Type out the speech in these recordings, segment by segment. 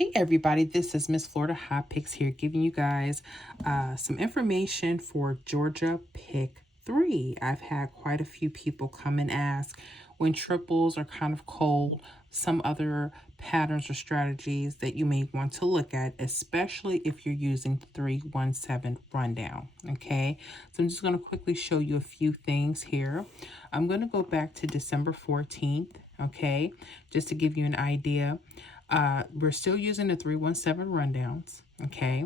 Hey everybody, this is Miss Florida Hot Picks here, giving you guys some information for Georgia Pick 3. I've had quite a few people come and ask when triples are kind of cold, some other patterns or strategies that you may want to look at, especially if you're using the 317 rundown. Okay, so I'm just going to quickly show you a few things here. I'm going to go back to December 14th, okay, just to give you an idea. We're still using the 317 rundowns, okay?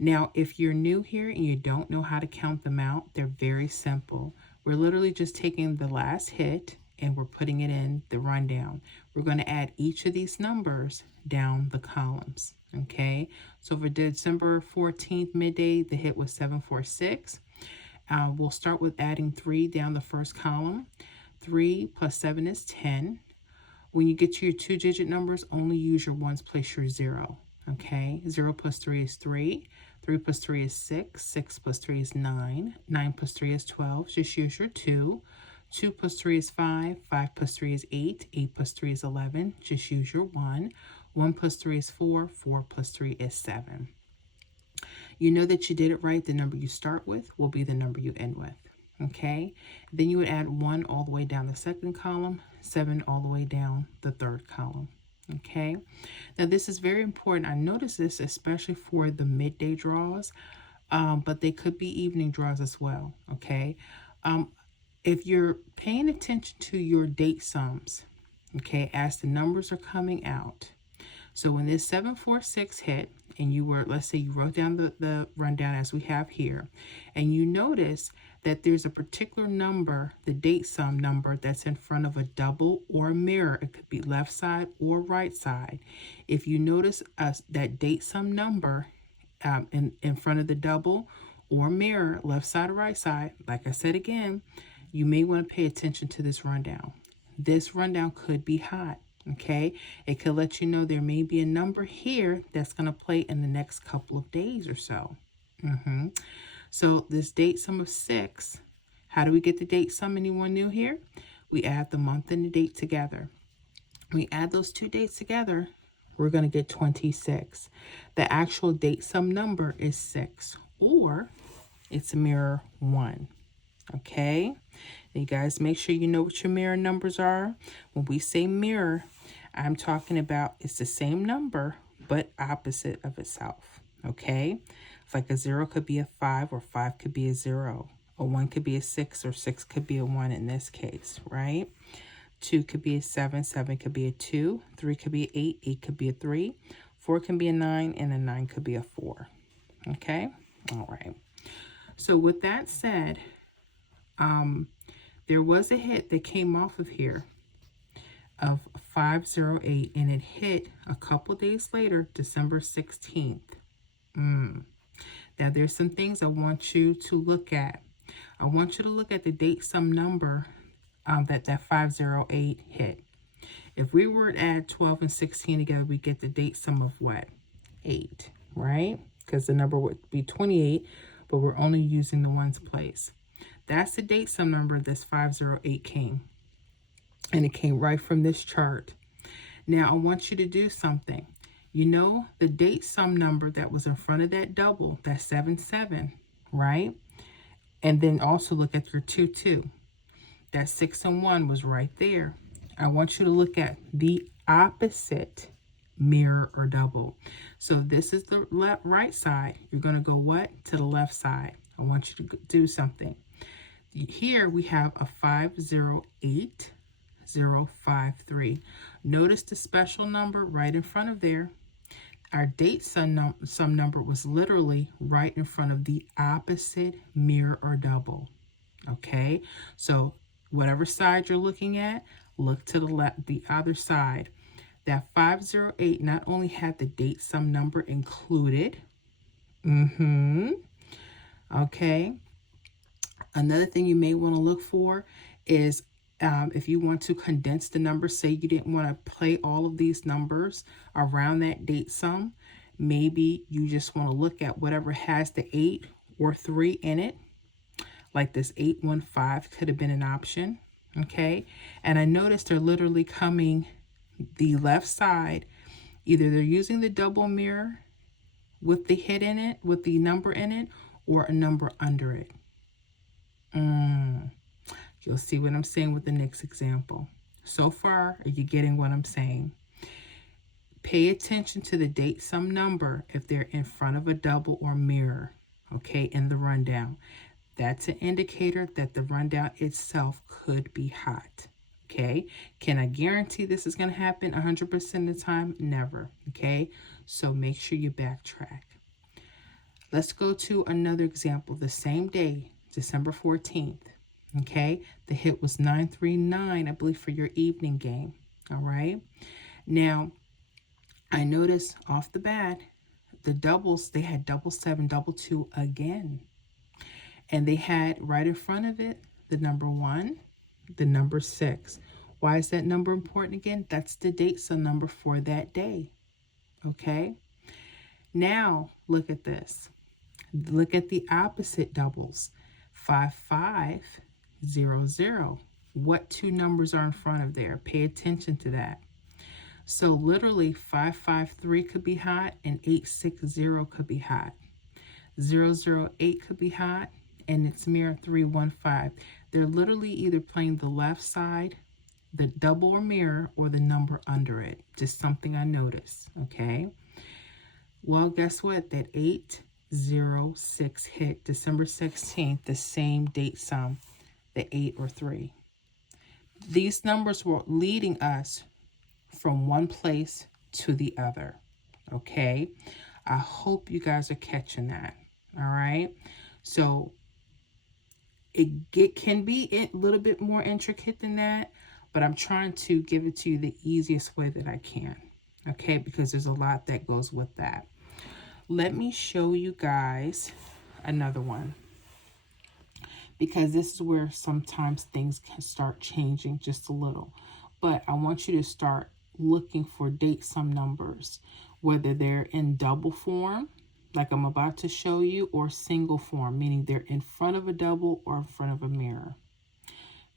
Now, if you're new here and you don't know how to count them out, they're very simple. We're literally just taking the last hit and we're putting it in the rundown. We're going to add each of these numbers down the columns, okay? So for December 14th midday, the hit was 746. We'll start with adding 3 down the first column. 3 plus 7 is 10. When you get to your 2-digit numbers, only use your ones, place your 0, okay? 0 plus 3 is 3. 3 plus 3 is 6. 6 plus 3 is 9. 9 plus 3 is 12. Just use your 2. 2 plus 3 is 5. 5 plus 3 is 8. 8 plus 3 is 11. Just use your 1. 1 plus 3 is 4. 4 plus 3 is 7. You know that you did it right. The number you start with will be the number you end with. Okay, then you would add 1 all the way down the second column, 7 all the way down the third column. Okay, now this is very important. I noticed this especially for the midday draws, but they could be evening draws as well. Okay, if you're paying attention to your date sums, okay, as the numbers are coming out. So when this 746 hit, and you were, let's say you wrote down the rundown as we have here, and you notice that there's a particular number, the date sum number, that's in front of a double or a mirror. It could be left side or right side. If you notice that date sum number in front of the double or mirror, left side or right side, like I said again, you may want to pay attention to this rundown. This rundown could be hot. Okay, it could let you know there may be a number here that's going to play in the next couple of days or so. So this date sum of 6, how do we get the date sum? Anyone new here? We add the month and the date together. We add those two dates together, we're going to get 26. The actual date sum number is 6, or it's a mirror 1. Okay, you guys make sure you know what your mirror numbers are. When we say mirror, I'm talking about it's the same number but opposite of itself. Okay, it's like a 0 could be a 5, or 5 could be a 0. A 1 could be a 6, or 6 could be a 1 in this case, right? 2 could be a 7, 7 could be a 2, 3 could be an 8, 8 could be a 3, 4 can be a 9, and a 9 could be a 4. Okay, all right. So with that said, there was a hit that came off of here of 508, and it hit a couple days later, December 16th. Now, there's some things I want you to look at. I want you to look at the date sum number that 508 hit. If we were to add 12 and 16 together, we get the date sum of what? 8, right? Because the number would be 28, but we're only using the ones place. That's the date sum number this 508 came. And it came right from this chart. Now, I want you to do something. You know the date sum number that was in front of that double, that 77, right? And then also look at your 2, 2. That 6 and 1 was right there. I want you to look at the opposite mirror or double. So this is the right side. You're going to go what? To the left side. I want you to do something. Here we have a 508053. Notice the special number right in front of there. Our date sum number was literally right in front of the opposite mirror or double. Okay, so whatever side you're looking at, look to the other side. That 508 not only had the date sum number included. Okay. Another thing you may want to look for is if you want to condense the numbers, say you didn't want to play all of these numbers around that date sum, maybe you just want to look at whatever has the 8 or 3 in it. Like this 815 could have been an option, okay? And I noticed they're literally coming the left side Either they're using the double mirror with the hit in it, with the number in it, or a number under it. You'll see what I'm saying with the next example. So far, are you getting what I'm saying? Pay attention to the date sum number if they're in front of a double or mirror, okay, in the rundown. That's an indicator that the rundown itself could be hot, okay? Can I guarantee this is going to happen 100% of the time? Never, okay? So make sure you backtrack. Let's go to another example. The same day, December 14th, okay? The hit was 939, I believe, for your evening game, all right? Now, I noticed off the bat, the doubles, they had double 7, double 2 again. And they had right in front of it the number 1, the number 6. Why is that number important again? That's the date sum number for that day. Okay? Now, look at this. Look at the opposite doubles. 5500. What two numbers are in front of there? Pay attention to that. So literally 553 could be hot and 860 could be hot. 008 could be hot and its mirror 315. They're literally either playing the left side, the double or mirror, or the number under it. Just something I noticed, okay? Well, guess what? That 806 hit December 16th, the same date sum, the 8 or 3. These numbers were leading us from one place to the other, okay? I hope you guys are catching that, all right? So it can be a little bit more intricate than that, but I'm trying to give it to you the easiest way that I can, okay? Because there's a lot that goes with that. Let me show you guys another one, because this is where sometimes things can start changing just a little. But I want you to start looking for date sum numbers, whether they're in double form, like I'm about to show you, or single form, meaning they're in front of a double or in front of a mirror.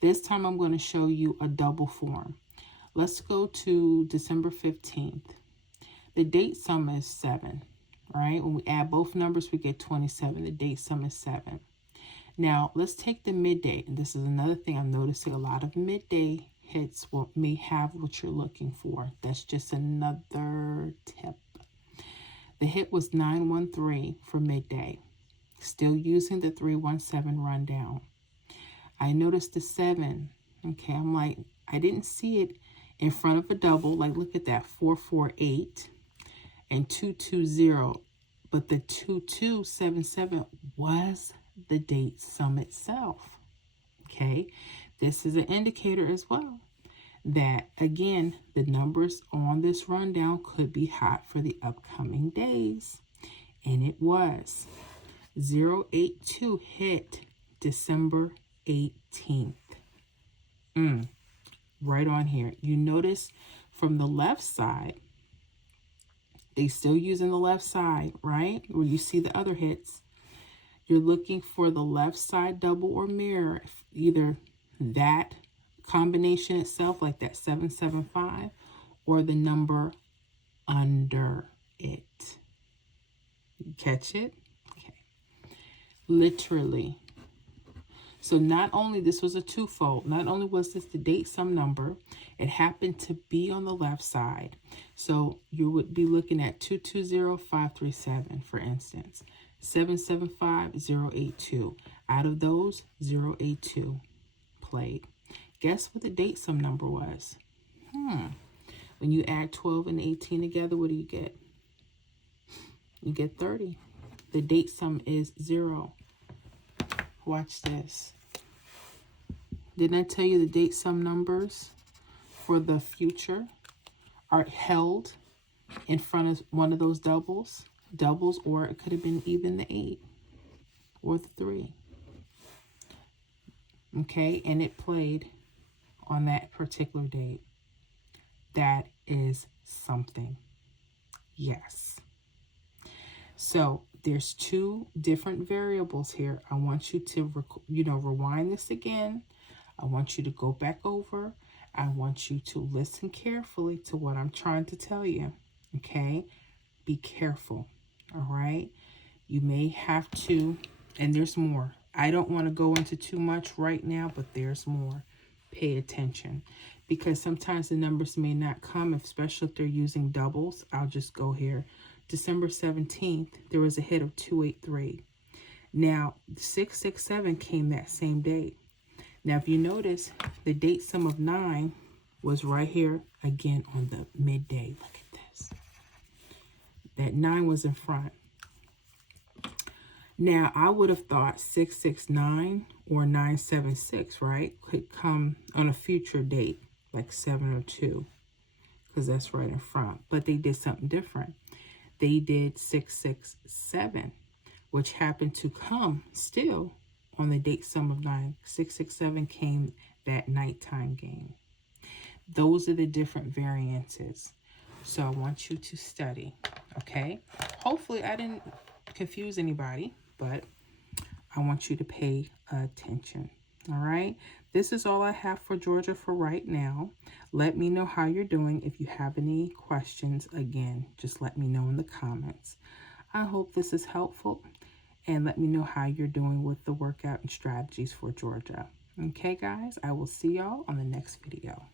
This time I'm going to show you a double form. Let's go to December 15th. The date sum is 7, right? When we add both numbers, we get 27. The date sum is 7. Now, let's take the midday. And this is another thing I'm noticing. A lot of midday hits may have what you're looking for. That's just another tip. The hit was 913 for midday. Still using the 317 rundown. I noticed the 7. Okay, I'm like, I didn't see it in front of a double. Like, look at that, 448 and 220. But the 2277 was the date sum itself. Okay, this is an indicator as well that, again, the numbers on this rundown could be hot for the upcoming days. And it was. 082 hit December 18th. Right on here. You notice from the left side, they still using the left side, right? Where you see the other hits. You're looking for the left side double or mirror, either that combination itself, like that 775, or the number under it. Catch it? Okay. Literally. So not only, this was a twofold, not only was this the date sum number, it happened to be on the left side. So you would be looking at 220537, for instance. 775082. Out of those, 082 played. Guess what the date sum number was? When you add 12 and 18 together, what do you get? You get 30. The date sum is 0. Watch this. Didn't I tell you the date sum numbers for the future are held in front of one of those doubles? Doubles, or it could have been even the 8 or the 3. Okay, and it played on that particular date. That is something. Yes. So there's two different variables here. I want you to, rewind this again. I want you to go back over. I want you to listen carefully to what I'm trying to tell you. Okay? Be careful. All right? You may have to, and there's more. I don't want to go into too much right now, but there's more. Pay attention. Because sometimes the numbers may not come, especially if they're using doubles. I'll just go here. December 17th, there was a hit of 283. Now, 667 came that same day. Now, if you notice, the date sum of 9 was right here again on the midday. Look at this. That 9 was in front. Now, I would have thought 669 or 976, right, could come on a future date, like 702, because that's right in front. But they did something different. They did 667, which happened to come still on the date sum of 9. 667 came that nighttime game. Those are the different variances. So I want you to study, okay? Hopefully I didn't confuse anybody, but I want you to pay attention, all right? This is all I have for Georgia for right now. Let me know how you're doing. If you have any questions, again, just let me know in the comments. I hope this is helpful, and let me know how you're doing with the workout and strategies for Georgia. Okay, guys, I will see y'all on the next video.